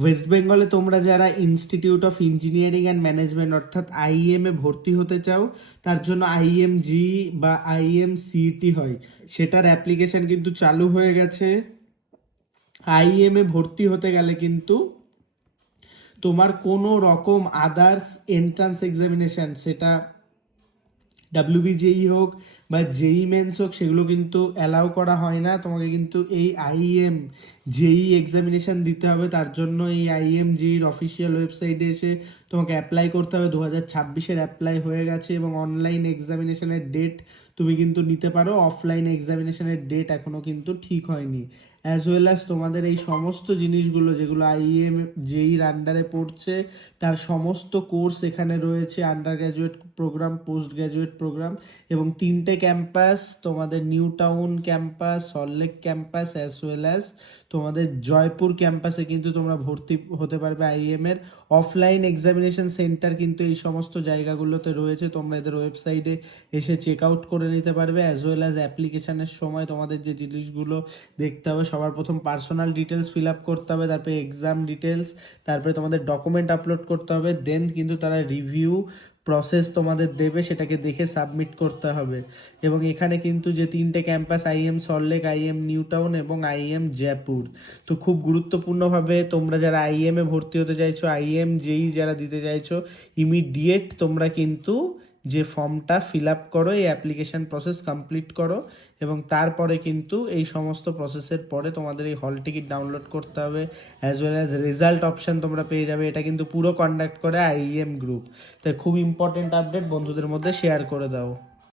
West বেঙ্গলে তোমরা যারা institute of engineering and management অর্থাৎ আইএম এ ভর্তি হতে চাও, তার জন্য আইএমজি বা আইএমসিইটি হয়, সেটার অ্যাপ্লিকেশন কিন্তু চালু হয়ে গেছে। আইএম এ ভর্তি হতে গেলে কিন্তু তোমার কোনো রকম আদার্স এন্ট্রান্স এক্সামিনেশান, সেটা ডাব্লিউবিজেই হোক বা জেই মেন্স হোক, সেগুলো কিন্তু অ্যালাউ করা হয় না। তোমাকে কিন্তু এই আইএম জেই এক্সামিনেশান দিতে হবে। তার জন্য এই আইএম জেইর অফিসিয়াল ওয়েবসাইটে এসে তোমাকে অ্যাপ্লাই করতে হবে। 2026-এর অ্যাপ্লাই হয়ে গেছে এবং অনলাইন এক্সামিনেশানের ডেট তুমি কিন্তু নিতে পারো। অফলাইন এক্সামিনেশানের ডেট এখনও কিন্তু ঠিক হয়নি। অ্যাজ ওয়েল অ্যাজ তোমাদের এই সমস্ত জিনিসগুলো যেগুলো আইএম জেইর আন্ডারে পড়ছে, তার সমস্ত কোর্স এখানে রয়েছে, undergraduate program, postgraduate program, এবং 3টে ক্যাম্পাস, তোমাদের New Town campus, Salt Lake campus, as well as তোমাদের জয়পুর ক্যাম্পাসে কিন্তু তোমরা ভর্তি হতে পারবে আইএমের। অফলাইন এক্সামিনেশন সেন্টার কিন্তু এই সমস্ত জায়গাগুলোতে রয়েছে, তোমরা এদের ওয়েবসাইটে এসে চেক আউট করে নিতে পারবে। অ্যাজ ওয়েল অ্যাজ অ্যাপ্লিকেশানের সময় তোমাদের যে জিনিসগুলো দেখতে হবে, সবার প্রথম পার্সোনাল ডিটেলস ফিল আপ করতে হবে, তারপরে এক্সাম ডিটেলস, তারপরে তোমাদের ডকুমেন্ট আপলোড করতে হবে, দেন কিন্তু তারা রিভিউ প্রসেস তোমাদের দেবে, সেটাকে দেখে সাবমিট করতে হবে। এবং এখানে কিন্তু যে 3টে campus, IEM Salt Lake, IEM New Town এবং আইএম জয়পুর, তো খুব গুরুত্বপূর্ণভাবে তোমরা যারা আইএমে ভর্তি হতে চাইছো, আইএম জেই যারা দিতে চাইছো, ইমিডিয়েট তোমরা কিন্তু যে ফর্মটা ফিল আপ করো, এই অ্যাপ্লিকেশান প্রসেস কমপ্লিট করো, এবং তারপরে কিন্তু এই সমস্ত প্রসেসের পরে তোমাদের এই হল টিকিট ডাউনলোড করতে হবে। As well as result option তোমরা পেয়ে যাবে। এটা কিন্তু পুরো কন্ডাক্ট করে আইএম গ্রুপ। তাই খুব ইম্পর্টেন্ট আপডেট, বন্ধুদের মধ্যে শেয়ার করে দাও।